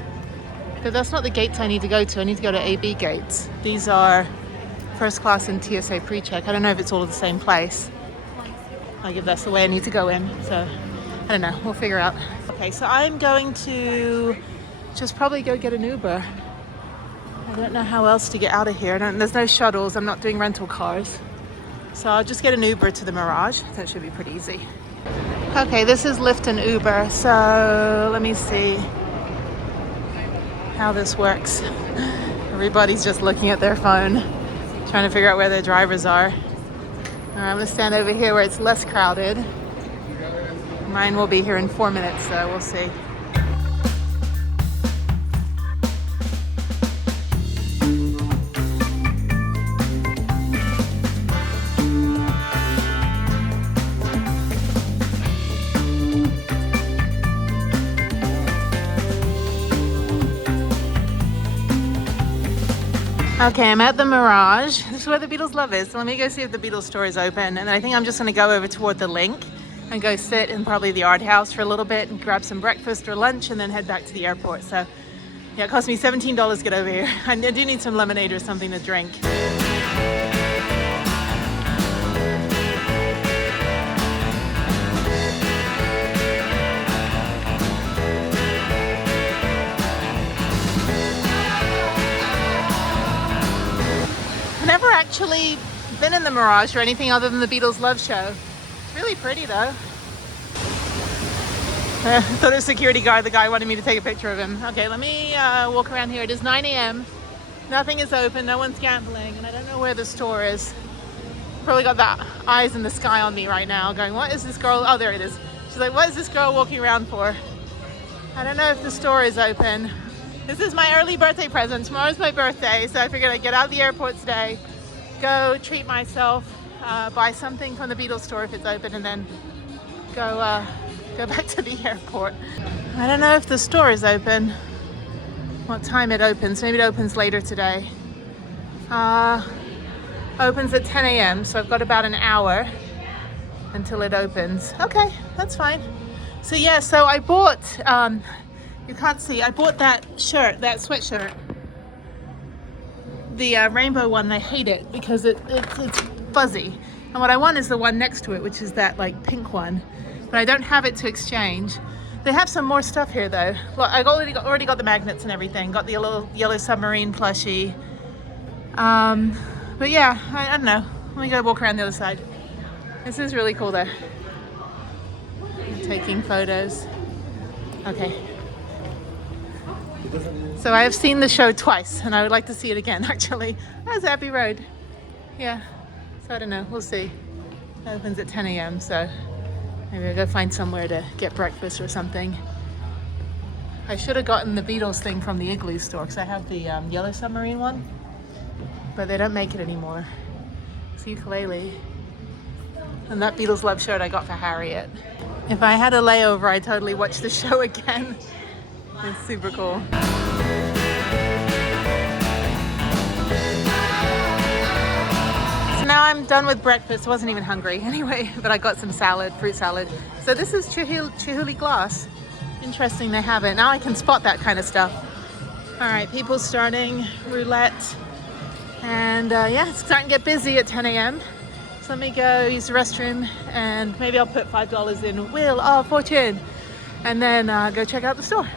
But that's not the gates I need to go to. I need to go to AB gates. These are first class and TSA pre-check. I don't know if it's all at the same place. Like if that's the way I need to go in. So I don't know. We'll figure out. Okay, so I'm going to just probably go get an Uber. I don't know how else to get out of here. There's no shuttles. I'm not doing rental cars. So I'll just get an Uber to the Mirage. That should be pretty easy. Okay, this is Lyft and Uber. So let me see how this works. Everybody's just looking at their phone, trying to figure out where their drivers are. All right, I'm gonna stand over here where it's less crowded. Mine will be here in 4 minutes, so we'll see. Okay, I'm at the Mirage. This is where the Beatles Love is. So let me go see if the Beatles store is open. And then I think I'm just gonna go over toward the Link and go sit in probably the art house for a little bit and grab some breakfast or lunch and then head back to the airport. So yeah, it cost me $17 to get over here. I do need some lemonade or something to drink. Never actually been in the Mirage or anything other than the Beatles Love Show. It's really pretty though. I thought it was a security guard. The guy wanted me to take a picture of him. Okay, let me walk around here. It is 9 a.m. Nothing is open. No one's gambling. And I don't know where the store is. Probably got that eyes in the sky on me right now going, what is this girl? Oh, there it is. She's like, what is this girl walking around for? I don't know if the store is open. This is my early birthday present. Tomorrow's my birthday, so I figured I'd get out of the airport today, go treat myself, buy something from the Beatles store if it's open, and then go back to the airport. I don't know if the store is open, what time it opens. Maybe it opens later today. Opens at 10 a.m., so I've got about an hour until it opens. Okay, that's fine. So yeah, so I bought, you can't see, I bought that shirt, that sweatshirt. The rainbow one. I hate it because it's fuzzy. And what I want is the one next to it, which is that like pink one. But I don't have it to exchange. They have some more stuff here though. Look, I already got the magnets and everything. Got the little yellow submarine plushie. But yeah, I don't know. Let me go walk around the other side. This is really cool though. I'm taking photos. Okay. So I have seen the show twice and I would like to see it again actually. That's Abbey Road. Yeah, so I don't know, we'll see. It opens at 10 a.m. so maybe I'll go find somewhere to get breakfast or something. I should have gotten the Beatles thing from the Igloo store because I have the yellow submarine one, but they don't make it anymore. It's ukulele. And that Beatles Love shirt I got for Harriet. If I had a layover, I'd totally watch the show again. It's super cool. So now I'm done with breakfast. I wasn't even hungry anyway, but I got some salad, fruit salad. So this is Chihuly glass. Interesting they have it. Now I can spot that kind of stuff. All right, people starting roulette. And yeah, it's starting to get busy at 10 a.m. So let me go use the restroom and maybe I'll put $5 in Wheel of Fortune and then go check out the store.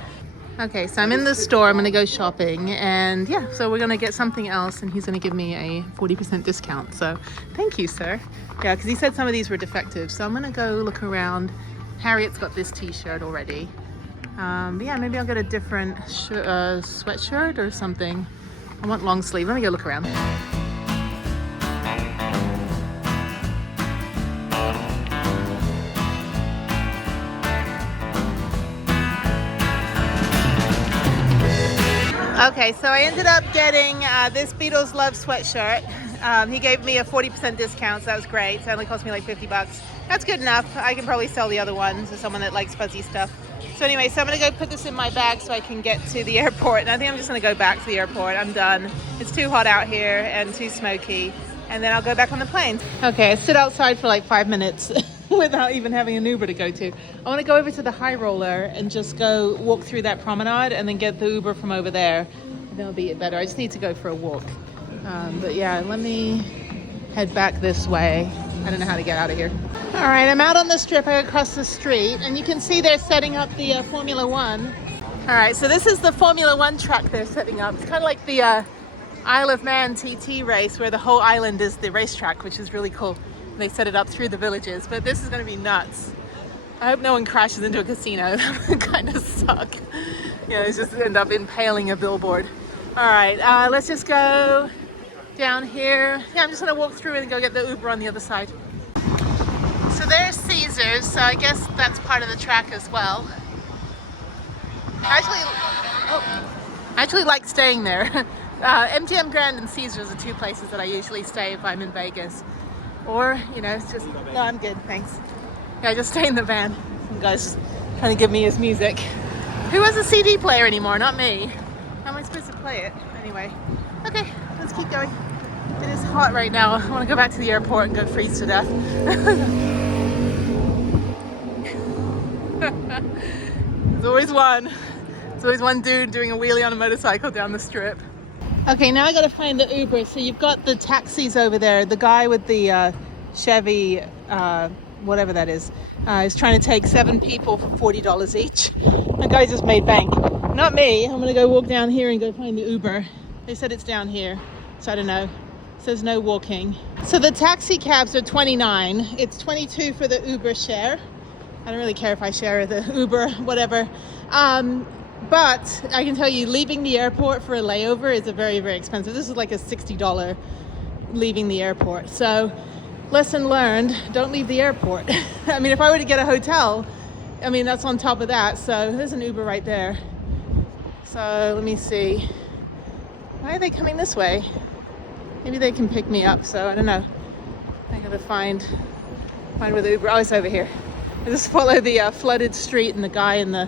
Okay, so I'm in the store. I'm gonna go shopping and yeah, so we're gonna get something else and he's gonna give me a 40% discount. So thank you, sir. Yeah, because he said some of these were defective. So I'm gonna go look around. Harriet's got this t-shirt already. But yeah, maybe I'll get a different sweatshirt or something. I want long sleeve. Let me go look around. Okay, so I ended up getting this Beatles Love sweatshirt. He gave me a 40% discount, so that was great. So it only cost me like 50 bucks. That's good enough. I can probably sell the other ones to someone that likes fuzzy stuff. So anyway, so I'm gonna go put this in my bag so I can get to the airport. And I think I'm just gonna go back to the airport. I'm done. It's too hot out here and too smoky. And then I'll go back on the plane. Okay, I stood outside for like 5 minutes without even having an Uber to go to. I wanna go over to the High Roller and just go walk through that promenade and then get the Uber from over there. That'll be better. I just need to go for a walk. But yeah, let me head back this way. I don't know how to get out of here. All right, I'm out on the strip. I go across the street and you can see they're setting up the Formula One. All right, so this is the Formula One track they're setting up. It's kind of like the Isle of Man TT race where the whole island is the racetrack, which is really cool. And they set it up through the villages, but this is gonna be nuts. I hope no one crashes into a casino. That would kind of suck. You know, it's just end up impaling a billboard. All right, let's just go down here. Yeah, I'm just gonna walk through and go get the Uber on the other side. So there's Caesars, so I guess that's part of the track as well. I actually like staying there. MGM Grand and Caesars are two places that I usually stay if I'm in Vegas. Or, you know, it's just, no, I'm good, thanks. Yeah, I just stay in the van. Some guy's trying to give me his music. Who has a CD player anymore? Not me. How am I supposed to play it? Anyway, okay, let's keep going. It is hot right now. I want to go back to the airport and go freeze to death. There's always one. There's always one dude doing a wheelie on a motorcycle down the strip. Okay, now I got to find the Uber. So you've got the taxis over there. The guy with the Chevy, whatever that is trying to take 7 people for $40 each. That guy just made bank. Not me. I'm gonna go walk down here and go find the Uber. They said it's down here, so I don't know. It says no walking. So the taxi cabs are $29. It's $22 for the Uber share. I don't really care if I share the Uber, whatever. But I can tell you, leaving the airport for a layover is a very, very expensive. This is like a $60 leaving the airport. So lesson learned, don't leave the airport. I mean, if I were to get a hotel, I mean, that's on top of that. So there's an Uber right there. So let me see. Why are they coming this way? Maybe they can pick me up. So I don't know. I gotta find where the Uber. Oh, it's over here. I just follow the flooded street and the guy in the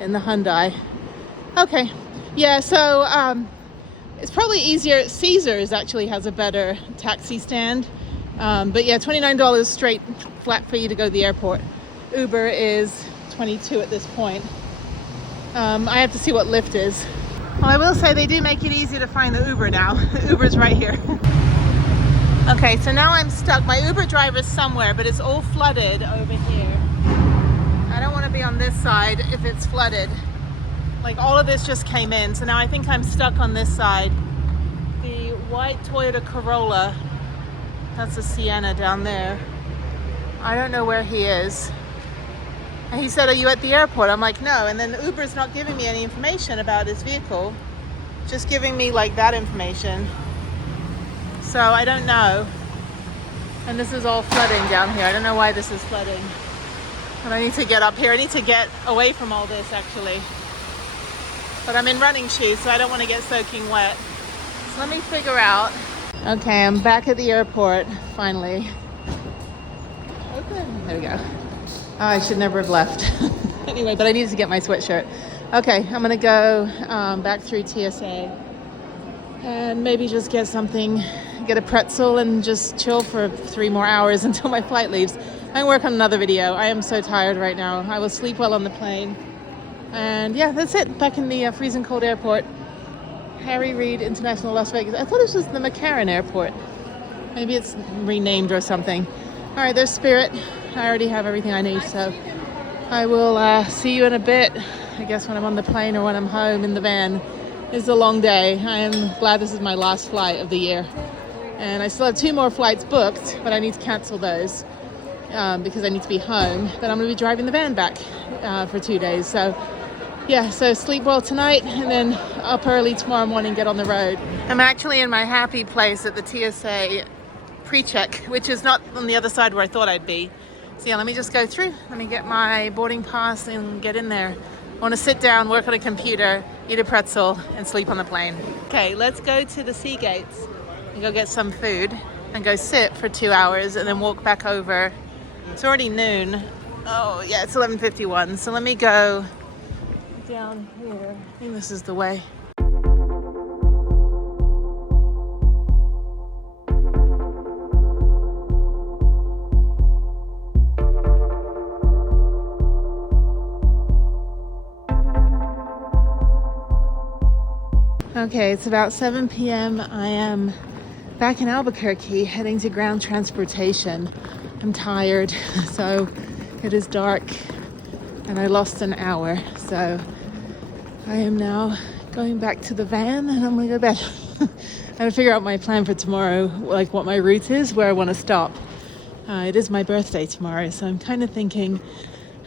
Hyundai. Okay. Yeah. So it's probably easier. Caesars actually has a better taxi stand. But yeah, $29 straight flat for you to go to the airport. Uber is $22 at this point. I have to see what Lyft is. Well, I will say they do make it easier to find the Uber now. The Uber's right here. Okay, so now I'm stuck. My Uber driver's somewhere, but it's all flooded over here. I don't want to be on this side if it's flooded. Like all of this just came in, so now I think I'm stuck on this side. The white Toyota Corolla, that's a Sienna down there. I don't know where he is. And he said, are you at the airport? I'm like, no. And then Uber's not giving me any information about his vehicle, just giving me like that information. So I don't know. And this is all flooding down here. I don't know why this is flooding. But I need to get up here. I need to get away from all this actually. But I'm in running shoes, so I don't want to get soaking wet. So let me figure out. Okay, I'm back at the airport, finally. Open. There we go. Oh, I should never have left. Anyway, but I needed to get my sweatshirt. Okay, I'm gonna go back through TSA and maybe just get something, get a pretzel and just chill for 3 more hours until my flight leaves. I can work on another video. I am so tired right now. I will sleep well on the plane. And yeah, that's it. Back in the freezing cold airport. Harry Reid International Las Vegas. I thought this was the McCarran Airport. Maybe it's renamed or something. All right, there's Spirit. I already have everything I need, so I will see you in a bit. I guess when I'm on the plane or when I'm home in the van. It's a long day. I am glad this is my last flight of the year. And I still have 2 more flights booked, but I need to cancel those. because I need to be home. But I'm going to be driving the van back for 2 days. So yeah, so sleep well tonight and then up early tomorrow morning, get on the road. I'm actually in my happy place at the TSA pre-check, which is not on the other side where I thought I'd be. So yeah, let me just go through. Let me get my boarding pass and get in there. I want to sit down, work on a computer, eat a pretzel, and sleep on the plane. Okay, let's go to the sea gates and go get some food and go sit for 2 hours and then walk back over. It's already noon. Oh yeah, it's 11:51. So let me go down here. I think this is the way. Okay, it's about 7 p.m. I am back in Albuquerque heading to ground transportation. I'm tired, so it is dark and I lost an hour. So I am now going back to the van and I'm gonna go to bed. I gotta figure out my plan for tomorrow, like what my route is, where I want to stop. It is my birthday tomorrow, so I'm kind of thinking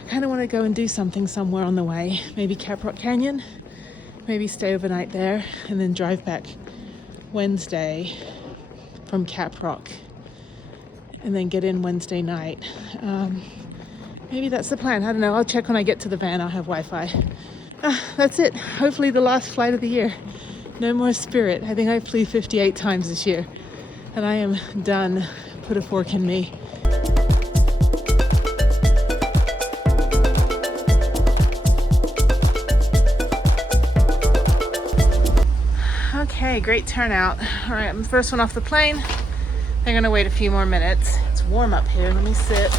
I kind of want to go and do something somewhere on the way. Maybe Caprock Canyon. Maybe stay overnight there and then drive back Wednesday from Caprock and then get in Wednesday night. Maybe that's the plan. I don't know. I'll check when I get to the van. I'll have Wi-Fi. That's it. Hopefully the last flight of the year. No more Spirit. I think I flew 58 times this year and I am done. Put a fork in me. Okay, great turnout. All right, I'm the first one off the plane. They're gonna wait a few more minutes. It's warm up here. Let me sit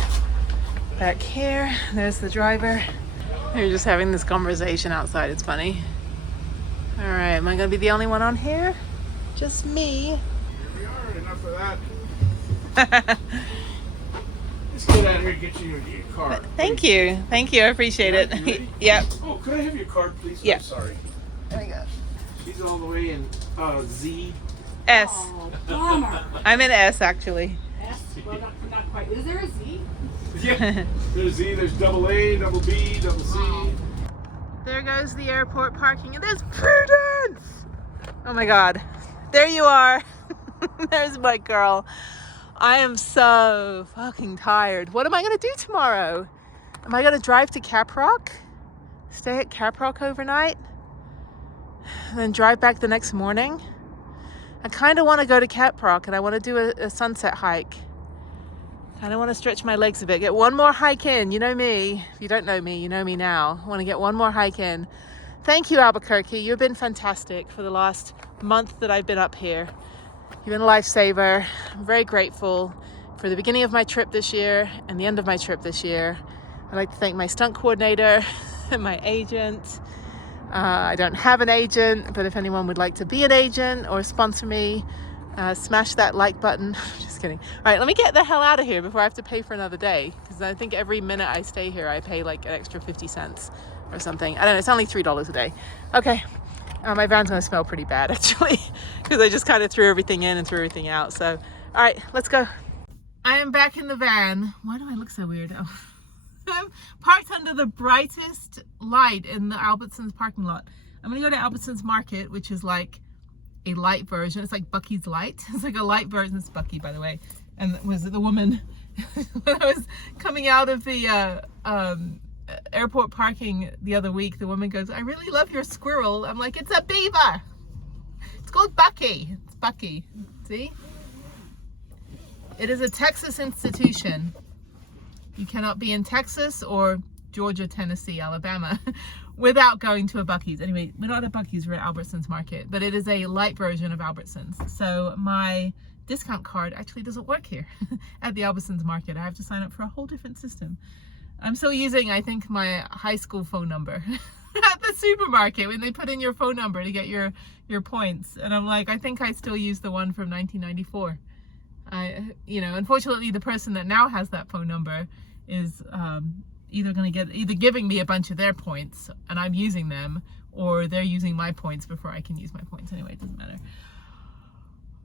back here. There's the driver. They're just having this conversation outside. It's funny. All right, am I gonna be the only one on here? Just me. Here we are, enough of that. Let's get out of here and get you your card. Thank you. Thank you. I appreciate it. Yep. Oh, could I have your card, please? Yeah. I'm sorry. There we go. She's all the way in Z. S. Oh, bummer. I'm in S actually. S? Well, not quite. Is there a Z? Yeah. There's Z, there's double A, double B, double C. There goes the airport parking and there's Prudence! Oh my God. There you are. There's my girl. I am so fucking tired. What am I gonna do tomorrow? Am I gonna drive to Caprock? Stay at Caprock overnight? And then drive back the next morning? I kind of want to go to Caprock and I want to do a sunset hike. I don't want to stretch my legs a bit. Get one more hike in. You know me. If you don't know me, you know me now. I want to get one more hike in. Thank you, Albuquerque. You've been fantastic for the last month that I've been up here. You've been a lifesaver. I'm very grateful for the beginning of my trip this year and the end of my trip this year. I'd like to thank my stunt coordinator and my agent. I don't have an agent, but if anyone would like to be an agent or sponsor me, smash that like button. Just kidding. All right, let me get the hell out of here before I have to pay for another day, because I think every minute I stay here I pay like an extra 50 cents or something. I don't know, it's only $3 a day. Okay, my van's gonna smell pretty bad actually, because I just kind of threw everything in and threw everything out. So all right, let's go. I am back in the van. Why do I look so weird? Oh. I'm parked under the brightest light in the Albertsons parking lot. I'm gonna go to Albertsons Market, which is like a light version. It's like Bucky's Light. It's like a light version. It's Bucky, by the way. And was it the woman when I was coming out of the airport parking the other week? The woman goes, "I really love your squirrel." I'm like, "It's a beaver. It's called Bucky. It's Bucky." See? It is a Texas institution. You cannot be in Texas or Georgia, Tennessee, Alabama without going to a Buc-ee's. Anyway, we're not at Buc-ee's, we're at Albertsons Market, but it is a light version of Albertsons. So my discount card actually doesn't work here at the Albertsons Market. I have to sign up for a whole different system. I'm still using, I think, my high school phone number at the supermarket when they put in your phone number to get your points. And I'm like, I think I still use the one from 1994. Unfortunately, the person that now has that phone number is either giving me a bunch of their points and I'm using them, or they're using my points before I can use my points. Anyway, it doesn't matter.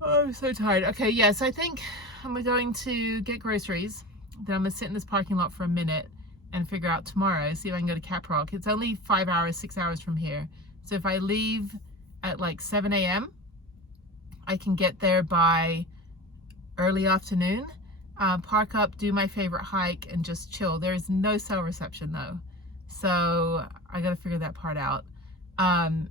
Oh, I'm so tired. Okay, yes, I think I'm going to get groceries then I'm gonna sit in this parking lot for a minute and figure out tomorrow, see if I can go to Caprock. It's only 5 hours, 6 hours from here. So if I leave at like 7 a.m., I can get there by early afternoon, park up, do my favorite hike, and just chill. There is no cell reception though. So I gotta figure that part out. And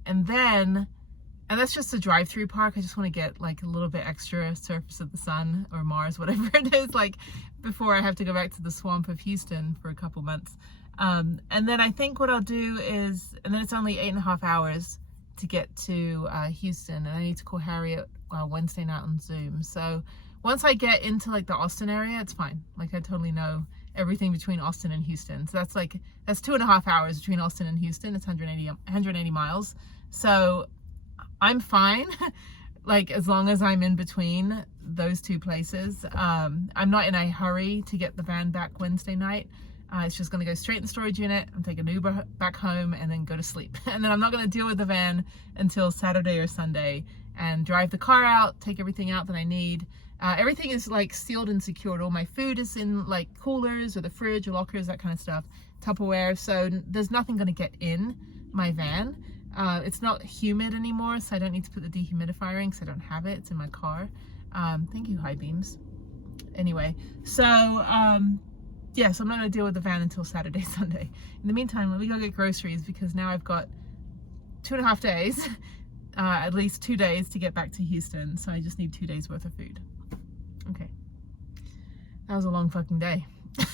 that's just a drive-through park. I just want to get like a little bit extra surface of the sun or Mars, whatever it is, like before I have to go back to the swamp of Houston for a couple months. And then I think what I'll do is, and then it's only 8.5 hours to get to Houston, and I need to call Harriet Wednesday night on Zoom. So once I get into like the Austin area, it's fine. Like I totally know everything between Austin and Houston. So that's 2.5 hours between Austin and Houston. It's 180 miles. So I'm fine, like as long as I'm in between those two places. I'm not in a hurry to get the van back Wednesday night. It's just gonna go straight in the storage unit and take an Uber back home and then go to sleep. And then I'm not gonna deal with the van until Saturday or Sunday and drive the car out, take everything out that I need. Everything is like sealed and secured. All my food is in like coolers or the fridge or lockers, that kind of stuff, Tupperware. So there's nothing gonna get in my van. It's not humid anymore, so I don't need to put the dehumidifier in because I don't have it. It's in my car. Thank you, High Beams. Anyway, so yeah, so I'm not going to deal with the van until Saturday, Sunday. In the meantime, let me go get groceries because now I've got 2.5 days, at least 2 days to get back to Houston. So I just need 2 days worth of food. Okay. That was a long fucking day. That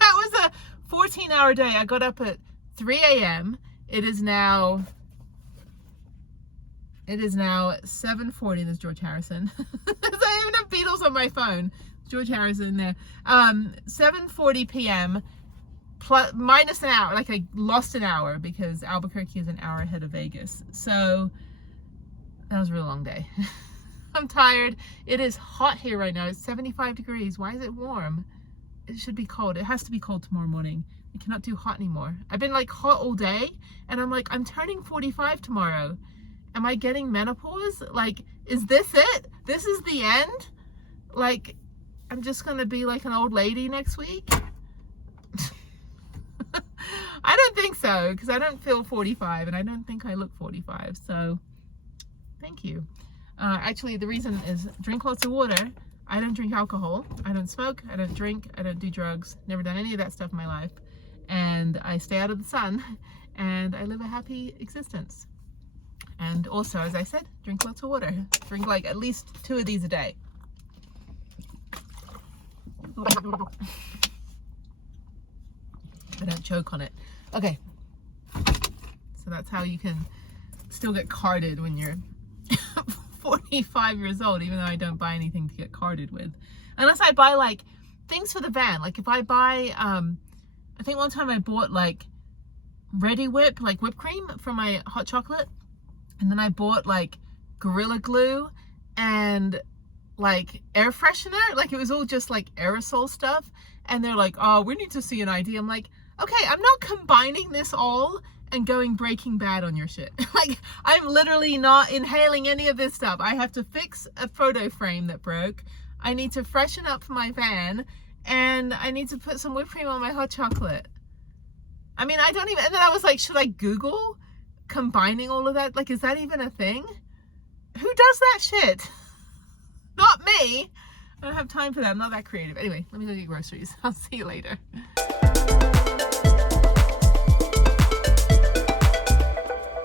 was a 14-hour day. I got up at 3 a.m. It is now 7:40. There's George Harrison. I even have Beatles on my phone. George Harrison in there. 7:40 p.m. minus an hour. Like I lost an hour because Albuquerque is an hour ahead of Vegas. So that was a really long day. I'm tired. It is hot here right now. It's 75 degrees. Why is it warm? It should be cold. It has to be cold tomorrow morning. I cannot do hot anymore. I've been like hot all day and I'm like, I'm turning 45 tomorrow. Am I getting menopause? Like, is this it? This is the end? Like, I'm just gonna be like an old lady next week? I don't think so, because I don't feel 45 and I don't think I look 45. So thank you. Actually, the reason is drink lots of water. I don't drink alcohol. I don't smoke. I don't drink. I don't do drugs. Never done any of that stuff in my life. And I stay out of the sun and I live a happy existence. And also, as I said, drink lots of water. Drink like at least 2 of these a day. I don't choke on it. Okay. So that's how you can still get carded when you're 45 years old, even though I don't buy anything to get carded with. Unless I buy like things for the van. Like if I buy, I think one time I bought like Ready Whip, like whipped cream for my hot chocolate. And then I bought like Gorilla Glue and like air freshener. Like it was all just like aerosol stuff. And they're like, oh, we need to see an ID. I'm like, okay, I'm not combining this all and going Breaking Bad on your shit. Like, I'm literally not inhaling any of this stuff. I have to fix a photo frame that broke. I need to freshen up my van. And I need to put some whipped cream on my hot chocolate. I mean, I don't even, and then I was like, should I Google combining all of that? Like, is that even a thing? Who does that shit? Not me. I don't have time for that. I'm not that creative. Anyway, let me go get groceries. I'll see you later.